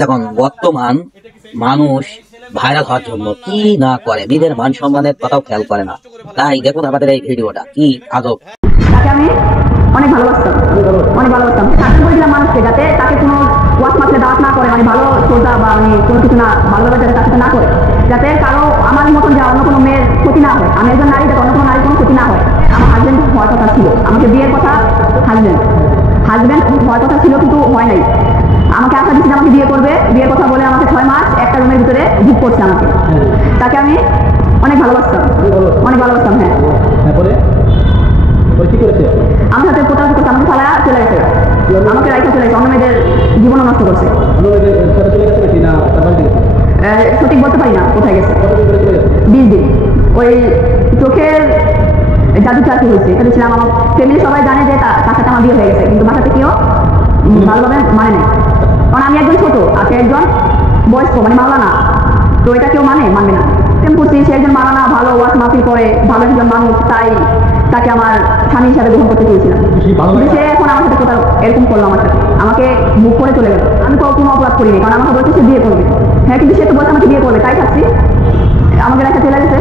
দেখুন বর্তমান মানুষ ভাইরাল হওয়ার জন্য কি না করে, নিজের মান সম্মানের কথাও খেয়াল করে না। তাই দেখুন আমাদের এই ভিডিওটা কি আজব। তাকে আমি অনেক ভালোবাসতাম শাসন করেছিলাম মানুষকে, যাতে তাকে কোনো ওয়াশ মাসলে দাওয়াত না করে, মানে ভালো সোজা বা মানে কোনো কিছু না ভালোভাবে যাতে তার সাথে না করে, যাতে কারো আমার মতন যা অন্য কোনো মেয়ের ক্ষতি না হয়। আমি একজন নারী, যাতে অন্য কোনো নারীর কোনো ক্ষতি না হয়। আমার হাজব্যান্ড হওয়ার কথা ছিল, আমাকে বিয়ের কথা হাজব্যান্ড হওয়ার কথা ছিল, কিন্তু হয় নাই। আমাকে আশা দিচ্ছে আমাকে বিয়ে করবে, বিয়ের কথা বলে আমাকে 6 মাস একটা রুমের ভিতরে বুক করছে আমাকে। তাকে আমি অনেক ভালোবাসতাম। হ্যাঁ, আমার সাথে প্রতারণা করছে, আমাকে ফালা চলে গেছে, আমাকে রাইখা চলে গেছে, অন্য মেয়েদের জীবনও নষ্ট করছে। সঠিক বলতে পারি না কোথায় গেছে। 20 দিন ওই চোখের জাদু চাকরি হয়েছে, এটা ছিলাম। আমার ফ্যামিলি সবাই জানে যে তার সাথে আমার বিয়ে হয়ে গেছে, কিন্তু বাসাতে কেউ ভালোভাবে মানে নেই। কারণ আমি একজন ছোট, আছে একজন বয়স্ক, মানে মাওলানা, তো এটা কেউ মানবে না। প্রেম করছি, সে একজন মাওলানা, ভালো ওয়াজ মাহফিল করে, ভালো একজন মানুষ, তাই তাকে আমার স্বামী হিসাবে গ্রহণ করতে চেয়েছিলাম। সে এখন আমার সাথে কোথাও এরকম করলো, আমার সাথে আমাকে বুক করে চলে গেল। আমি তো কোনো অপরাধ করিনি, কারণ আমাকে বলছে সে বিয়ে করবে। হ্যাঁ, কিন্তু সে তো বলছে আমাকে বিয়ে করবে, তাই থাকছি। আমাকে রেখে চলে গেছে।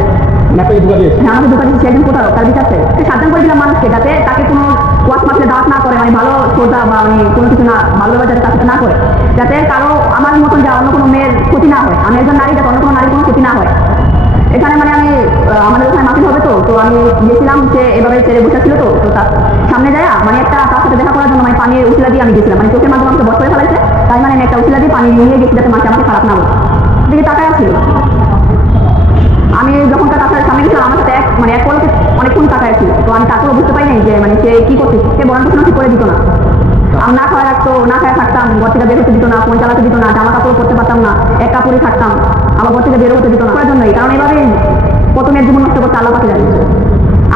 হ্যাঁ, আমাকে ধোকা দিচ্ছে, সে একজন কোথাও তার বিচারছে। সাবধান করে দিলাম মানুষকে, যাতে তাকে কোনো ওয়াশ মাসলে দাওয়াত না করে, মানে ভালো সোজা বা মানে কোনো কিছু না ভালোভাবে যাতে তার সাথে না করে, যাতে কারো আমার মতন যা অন্য কোনো মেয়ের ক্ষতি না হয়। আমি একজন নারী, যাতে অন্য কোনো নারীর কোনো ক্ষতি না হয়। এখানে মানে আমি আমাদের ওখানে মাহফিল হবে, তো আমি গেছিলাম, সে এভাবে ছেড়ে বসে ছিল, তো তার সামনে যায় মানে একটা তার সাথে দেখা করার জন্য মানে পানির উচিলা দিয়ে আমি গেছিলাম, মানে চোখের মাধ্যমে আমাকে বস করে ফেলাইছে, তাই মানে আমি একটা উচিলা দিয়ে পানি নিয়ে গেছি, যাতে মাকে আমাকে খারাপ না বলে। দিকে তাকায় ছিল। আমি যখন তার কাছে সামনে গেছিলাম, আমার সাথে এক পলকে অনেকক্ষণ তাকায় ছিল, তো আমি তাকেও বুঝতে পারি নাই যে মানে সে কি করছে। সে বরণ পোষণ ঠিক করে দিত না, আমি না খাওয়া রাখতো, না খাওয়া থাকতাম, ঘর থেকে বের হতে দিত না, ফোন চালাতে দিত না, জামা কাপড় পরতে পারতাম না, এক কাপড়ে থাকতাম, আবার ঘর থেকে বের হতে দিত না। করার জন্যই, কারণ এভাবে কত মেয়ের জীবন নষ্ট করতে আল্লাহ পাকে জানে।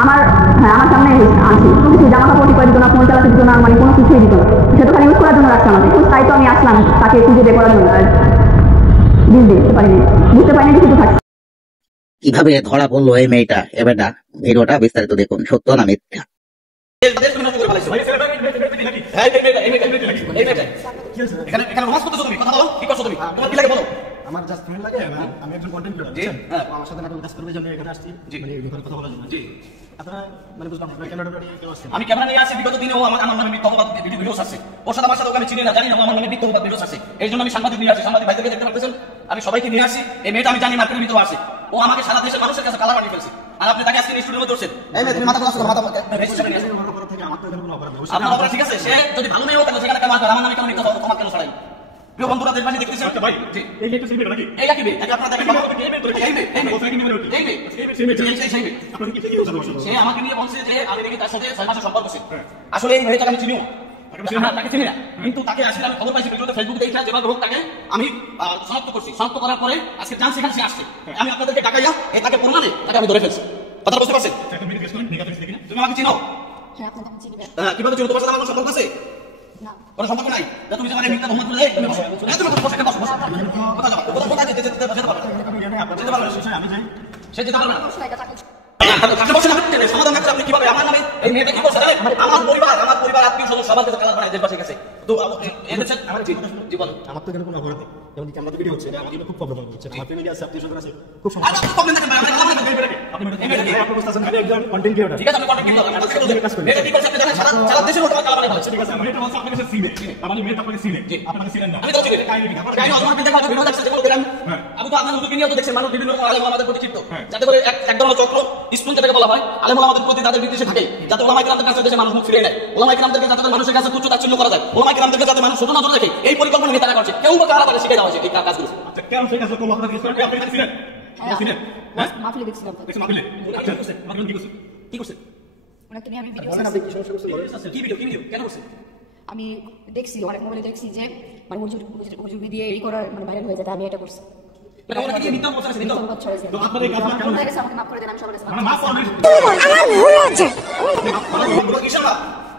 আমার সামনে আনছি, কিছু জামা কাপড় ঠিক করে দিত না, ফোন চালাতে দিত না, মানে কোনো কিছুই দিত না। সে তো খালি ইউজ করার জন্য রাখছে আমাকে, তাই তো আমি আসলাম তাকে খুঁজে বের করার জন্য। আর বুঝতে পারিনি যে কিছু থাকছে। কিভাবে ধরা পড়লো এই মেয়েটা, এবারটা ভিডিওটা বিস্তারিত দেখুন, সত্য না মিথ্যা। আমার জাস্ট ফ্রেন্ড লাগে, আমি একজন কন্টেন্ট ক্রিয়েটর, আমার সাথে নাটক কাজ করবে জন্য এখানে আসছি, মানে এই কথা বলার জন্য। জি, আপনারা মানে বুঝলাম আপনারা ক্যামেরাটা নিয়ে কেউ আসছে। আমি ক্যামেরা নিয়ে আসছি, বিগত দিনে ও আমার নামে মিথ্যাবাদ ভিডিও আসছে, ওর সাথে আমার সাথে ওখানে চিনি না, জানি না আমার নামে মিথ্যাবাদ ভিডিও আসছে। এই জন্য আমি সাংবাদিক নিয়ে আসি, সাংবাদিক ভাইদেরকে দেখতে পাচ্ছেন, আমি সবাইকে নিয়ে আসি। এই মেয়েটা আমি জানি মার্কেটের ভিতরে আসে, ও আমাকে সারা দেশের মানুষের কাছে কালা বানিয়ে ফেলছে, আর আপনি তাকে আজকে স্টুডিওতে ধরছেন। এই মেয়ে তুমি মাথা ক্লাস করো, মাথা আপনার অপরাধ ঠিক আছে। সে যদি ভালো নেই হোক, সেখানে কেন আসবে? আমার নামে কেন মিথ্যা তোমার কেন ছড়াই? প্রিয় বন্ধুরা, দেশবাসী দেখতেছেন, এইটা কি আপনারা দেখেন, সে আমাকে নিয়ে বলছে যে আমি নাকি তার সাথে 6 মাসের সম্পর্ক আছে। আসলে এই মেয়েটাকে আমি চিনিও তাকে চিনি না, কিন্তু তাকে আসলে আমি খবর পাইছি ভিডিওতে, ফেসবুকে দেখে যেভাবে হোক তাকে আমি শনাক্ত করছি। শনাক্ত করার পরে আজকে চান্স এখানে সে আসছে, আমি আপনাদেরকে ডাকাইয়া তাকে প্রমাণে তাকে আমি ধরে ফেলছি। কথা বুঝতে পারছেন? তুমি আমাকে চিনো? কিভাবে চিনো? তোমার সাথে আমার সম্পর্ক আছে? কোনো সম্পর্ক নাই। তুমি যে মানে মিথ্যা প্রমাণ করে তুমি বসো, তুমি বসে বসো বসো। কথা যাবা, কথা বলতে যেতে পারবে না, সে যেতে পারবে না। সমাধান করতে আপনি কিভাবে আমার নামে এই মেয়েটা কি করছে? আমার পরিবার আত্মীয় স্বজন সবার কাছে কালার বানায় দেশবাসীর কাছে। তো জীবন আমার তো এখানে কোনো অপরাধ নেই, যেমন কি আমরা ভিডিও হচ্ছে, আমার জন্য খুব প্রবলেম হচ্ছে। আমার ফ্যামিলি আছে, আত্মীয় স্বজন আছে, খুব সমস্যা। আপনি একজন কন্টেন্ট ক্রিয়েটর, ঠিক আছে? আমি কন্টেন্ট ক্রিয়েটর, আমি কাজ করি। এটা কি করছে আপনি জানেন? সারা দেশে ওটা কালার বানায় ফেলছে, ঠিক আছে? আমি এটা বলছি আপনার কাছে সিনে, আমার মেয়ে আপনাকে সিনে, জি আপনাকে সিনে না, আমি তো চিনি। কাহিনী অজমাতে দেখা ভিডিও দেখছেন, যেগুলো দেখেন আমি তো আপনার ভিডিও তো দেখছেন, মানুষ বিভিন্ন আলেম আমাদের প্রতি ক্ষিপ্ত, যাতে করে এক ধরনের চক্র স্কুল যেটাকে বলা হয়, আলেম আমাদের প্রতি তাদের বিদ্বেষে থাকে, যাতে ওলামায়ে কেরামদের কাছে দেশে মানুষ মুখ ফিরিয়ে নেয়, ওলামায়ে কেরামদেরকে যাতে মানুষের কাছে তুচ্ছ তাচ্ছিল্য করা যায়, ওলামায়ে কেরামদেরকে যাতে মানুষ ছোট নজর দেখে, এই পরিকল্পনা নিয়ে তারা করছে। কেউ বা কারা তারা শিখে দেওয়া হয়েছে এই কাজগুলো। কেন সেই কাজটা করলো? আপনারা সিনে মাহফিলে দেখছিলাম, কি করছে? ওনাকে নিয়ে আমি ভিডিও কি ভিডিও কেন করছে? আমি দেখছি অনেক মোবাইলে দেখছি যে মানে হুজুর দিয়ে এই করার মানে ভাইরাল হয়ে যায়, আমি এটা করছি। আমাকে মাফ করে দেন, আমি সবার কাছে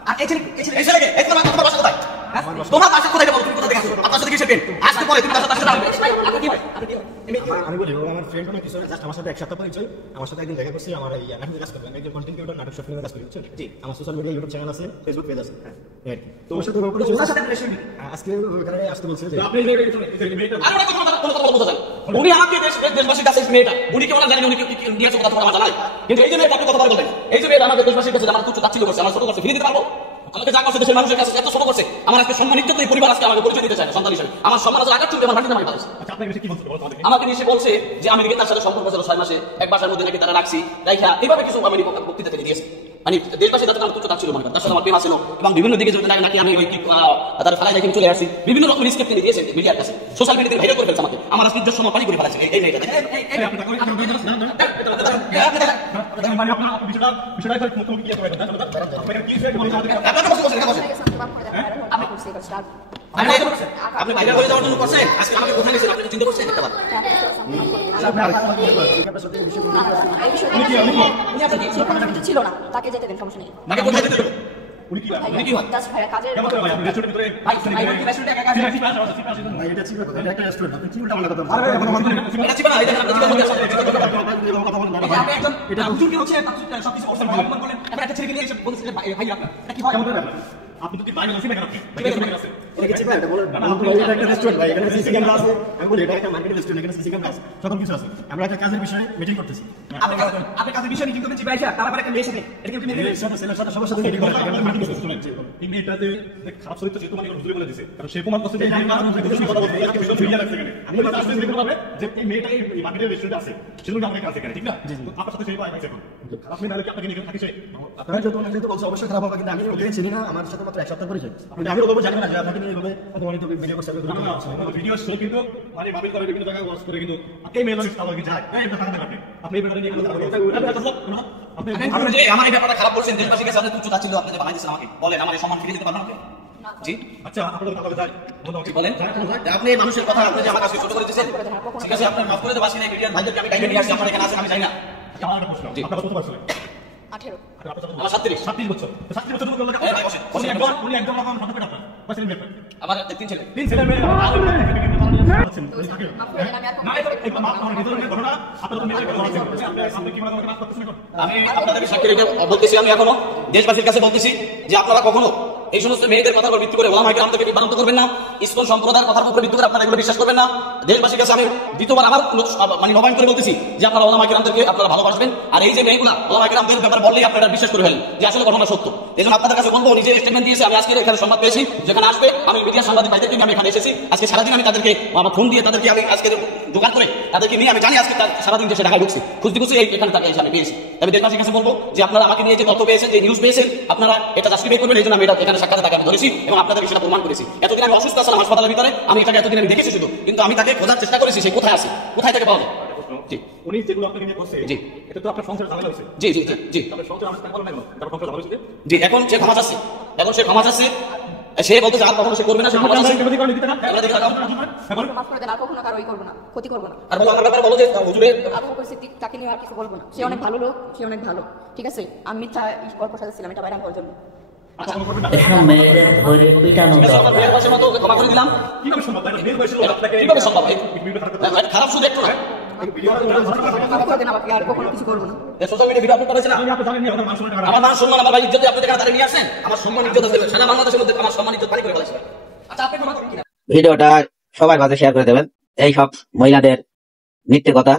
আর এই ছেলে তোমার বাসা কোথায় যাবো? তুমি কোথা থেকে আসছো? আপনার সাথে কিসের প্রেম? আজকে পরে তুমি তার সাথে আসবে। আমি বলি ও আমার ফ্রেন্ড কিছু জাস্ট আমার সাথে এক সপ্তাহ পরিচয়, আমার সাথে একদিন দেখা করছি, আমার এই নাটকের কাজ করবে, আমি একজন কন্টেন্ট ক্রিয়েটর, নাটক শর্ট ফিল্মের কাজ করি, বুঝছেন? জি, আমার সোশ্যাল মিডিয়া ইউটিউব চ্যানেল আছে, ফেসবুক পেজ আছে, হ্যাঁ এই আর কি। তো ওর সাথে পরিচয়, ওর সাথে রিলেশন নেই। আজকে ওখানে আসতে বলছে যে আপনি এই মেয়েটা আর অনেক কথা বলতে চাই। উনি আমাকে দেশবাসীর কাছে মেয়েটা, উনি কি ওনার জানেন উনি কি দিয়েছে কথা আমার জানাই, কিন্তু এই যে মেয়েটা আপনি কথা বলবেন, এই যে মেয়েটা আমাদের দেশবাসীর কাছে আমার তুচ্ছ তাচ্ছিল্য করছে, আমার ছোট করছে, ফিরে দিতে পারবো? আমাকে যা করছে দেশের মানুষের কাছে এত ছোট করছে, আমার আজকে সম্মান ইজ্জত এই পরিবার আজকে আমাকে পরিচয় দিতে চায় না সন্তান হিসেবে। আমার সম্মান আছে আঘাত চুলকে আমার মাটিতে মারি পাচ্ছে। আচ্ছা আপনার কি বলতে বলতে আমাকে এসে বলছে যে আমি নাকি তার সাথে সম্পর্ক ছিল 6 মাসে, এক বাসার মধ্যে নাকি তারা রাখছি রাইখা এইভাবে কিছু আমি বক্তৃতা থেকে দিয়েছে। মানে দেশবাসী তাদের আমার তুচ্ছ তাচ্ছিল্য মনে করে, তার সাথে আমার প্রেম ছিল এবং বিভিন্ন দিকে যদি নাকি আমি তার ফেলায় রেখে চলে আসছি, বিভিন্ন রকম স্কেপ তিনি দিয়েছে মিডিয়ার কাছে, সোশ্যাল মিডিয়াতে ভাইরাল করে ফেলছে আমাকে, আমার আজকে নিজস্ব পানি করে ফেলাচ্ছে এই মেয়েটা। আপনি ভাইরাল হয়ে যাওয়ার জন্য করছেন, আজকে আমাকে কোথায় নিয়েছেন আপনি চিন্তা করছেন একটা বার? ছিল না, তাকে যেতে দেন, সমস্যা নেই। নাকি কোথায় যেতে দেবো? উনি কি উনি কি হয়? জাস্ট ভাইয়া কাজের কেমন করে ভাই আপনি রেস্টুরেন্ট ভিতরে ভাই ভাই কি রেস্টুরেন্টে একা কাজ ভাই এটা ছিল এটা একটা রেস্টুরেন্ট, আপনি কি উল্টা পাল্টা কথা বলছেন? আরে এখন আমাদের এটা ছিল না, এটা আপনি চিন্তা করছেন কথা বলেন না আপনি একজন এটা হুজুর কি হচ্ছে সবকিছু করছেন অপমান করলেন, আপনি একটা ছেলেকে নিয়ে এসে বলছেন যে ভাই আপনার এটা কি হয়? কেমন করে আপনি তো কি বাইরে আছেন না? এটা কি ভাই এটা বলেন না, ভাই এটা একটা রেস্টুরেন্ট ভাই, এখানে সিসি ক্যামেরা আছে, আমি বলি এটা একটা মার্কেটিং রেস্টুরেন্ট, এখানে সিসি ক্যামেরা আছে, সকল কিছু আছে, আমরা একটা কাজের বিষয়ে মিটিং করতেছি। আপনি কাজের বিষয় নিয়ে কিন্তু জিবাইছা তারপরে একটা মেয়ে সাথে এটা কি মেয়ে এর সাথে ছেলের সাথে সবার সাথে মিটিং করে এখানে মিটিং করতেছি। এই মেয়েটাতে খারাপ চরিত্র যেহেতু মানে হুজুরে বলে দিয়েছে, কারণ সে প্রমাণ করছে যে এই কারণে যে কথা বলতে এটাকে ভিডিও ফিরিয়ে লাগছে এখানে। আমি বলি আসলে দেখতে পাবে যে এই মেয়েটা এই মার্কেটের রেস্টুরেন্টে আছে, সেজন্য আমাকে কাছে এখানে, ঠিক না? আপনার সাথে সেই পায় এখন খারাপ মেয়ে নালে কি আপনাকে নিয়ে থাকে সে? আপনারা যত অনেক তো বলছে অবশ্যই খারাপ হবে, কিন্তু আমি ওকে চিনি না, আমার সাথে মাত্র এক সপ্তাহ পরিচয়, আমি ওকে জানি না যে আপনাকে নিয়ে এভাবে অপমানিত ভিডিও করছে। ভিডিও শো কিন্তু মানে মাবিল করে বিভিন্ন জায়গায় ওয়াচ করে, কিন্তু এই মেয়ে লোক আমাকে যায় এই ব্যাপারে আপনি এই ব্যাপারে নিয়ে কথা বলতে আপনি আপনি যে আমার এই ব্যাপারটা খারাপ করছেন, দেশবাসীর কাছে আপনি তুচ্ছ তাচ্ছিল্য আপনি যে বানাই দিয়েছেন আমাকে, বলেন আমার এই সম্মান ফিরিয়ে দিতে পারবেন আপনি? জি আচ্ছা আপনাদের কথা যায় বলেন যে আপনি এই মানুষের কথা আপনি যে আমার কাছে ছোট করে দিয়েছেন, ঠিক আছে আপনার মাফ করে দেব, বাসি নাই মিডিয়ার ভাইদেরকে আমি টাইমে নিয়ে আসছি, আপনার এখানে আছেন আমি জানি না। আমার একটা প্রশ্ন, আপনারা কত বছর? 18 আমার 37 37 বছর। 37 বছর ধরে লোক এই ভাই বসেন, বসেন। উনি একদম রকম সাথে পেটা বসেন মেয়ে আমার 3 ছেলে। তিন ছেলে মেয়ে আমি আমি আপনাদের সাক্ষী রেখে বলতেছি, আমি এখনো দেশবাসীর কাছে বলতেছি যে আপনারা কখনো এই সমস্ত মেয়েদের কথার উপর ভিত্তি করে ওলামা কেরাম থেকে বিভ্রান্ত করবেন না, ইসকন সম্প্রদায়ের কথার উপর ভিত্তি করে আপনারা এগুলো বিশ্বাস করবেন না। দেশবাসীর কাছে আমি দ্বিতীয়বার আবার মানে নবায়ন করে বলতেছি যে আপনারা ওলামা কেরামদেরকে আপনারা ভালোবাসবেন, আর এই যে মেয়েগুলা ওলামা কেরামদের ব্যাপারে বললেই আপনারা বিশ্বাস করে ফেলেন যে আসলে ঘটনা সত্য। এই জন্য আপনাদের কাছে বলবো, নিজে স্টেটমেন্ট দিয়েছে, আমি আজকে এখানে সংবাদ পেয়েছি, যেখানে আসবে আমি মিডিয়া সাংবাদিক ভাইদেরকে আমি এখানে এসেছি, আজকে সারাদিন আমি তাদেরকে আমার ফোন দিয়ে তাদেরকে আমি আজকে জোগাড় করে তাদেরকে নিয়ে আমি জানি আজকে সারাদিন দেশে ঢাকায় ঢুকছি, খুঁজতে খুঁজতে এখানে তাকে আমি পেয়েছি। আমি দেশবাসীর কাছে বলবো যে আপনারা আমাকে নিয়ে যে তথ্য পেয়েছেন, যে নিউজ পেয়েছেন, আপনারা এটা জাস্টিফাই করবেন। এই জন্য আমি এটা এখানে সাক্ষাৎ তাকে আমি ধরেছি এবং আপনাদের সেটা প্রমাণ করেছি। এতদিন আমি অসুস্থ ছিলাম হাসপাতালের ভিতরে, আমি এটাকে এতদিন আমি দেখেছি শুধু, কিন্তু আমি তাকে খোঁজার চেষ্টা করেছি সে কোথায় আছে, কোথায় থেকে পাওয়া যায়। জি উনি যেগুলো আপনাকে নিয়ে করছে, জি এটা তো আপনার সংসার ঝামেলা হয়েছে। জি জি জি জি আপনার সংসার আমার কথা বলেন না, তারপর সংসার ঝামেলা হয়েছে। জি এখন সে ক্ষমা চাচ্ছে, এখন সে ক্ষমা চাচ্ছে, সে বলতে যে আর কখনো সে করবে না, সে ক্ষমা চাচ্ছে। মাফ করে দেন, আর কখনো কারোই করবো না, ক্ষতি করবো না। আর বলো আমার ব্যাপারে বলো যে হুজুরের আবু বকর সিদ্দিক তাকে নিয়ে আর কিছু বলবো না, সে অনেক ভালো লোক, সে অনেক ভালো, ঠিক আছে? আমি মিথ্যা গল্প সাজাচ্ছিলাম এটা বাইরে আনার জন্য। এসব মেয়েদের ধরে পিটানো আমার দরকার। বিয়ের বয়সের মতো ওকে ক্ষমা করে দিলাম। কিভাবে সম্ভব? তাই না? বিয়ে হয়েছিল আপনাকে কিভাবে সম্ভব? এই খারাপ শুধু একটু না, মাফ করে দেন আমাকে, আর কখনো কিছু করবো না। সোশ্যাল মিডিয়া ভিডিও আপলোড করেছে না, আমি আপনি জানেন না ওনার মানুষ টাকা আমার মান সম্মান আমার ভাই ইজ্জত আপনি এখানে নিয়ে আসেন, আমার সম্মান ইজ্জত আছে সারা বাংলাদেশের মধ্যে আমার সম্মান ইজ্জত পানি করে ফেলেছে। আচ্ছা আপনি ক্ষমা করুন কিনা? ভিডিওটা সবার মাঝে শেয়ার করে দেবেন। এই সব মহিলাদের মিথ্যে কথা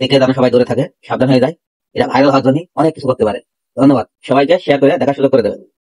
থেকে যেন সবাই দূরে থাকে, সাবধান হয়ে যায়। এটা ভাইরাল হওয়ার জন্য অনেক কিছু করতে পারে। ধন্যবাদ সবাইকে, শেয়ার করে দেখার সুযোগ করে দেবেন।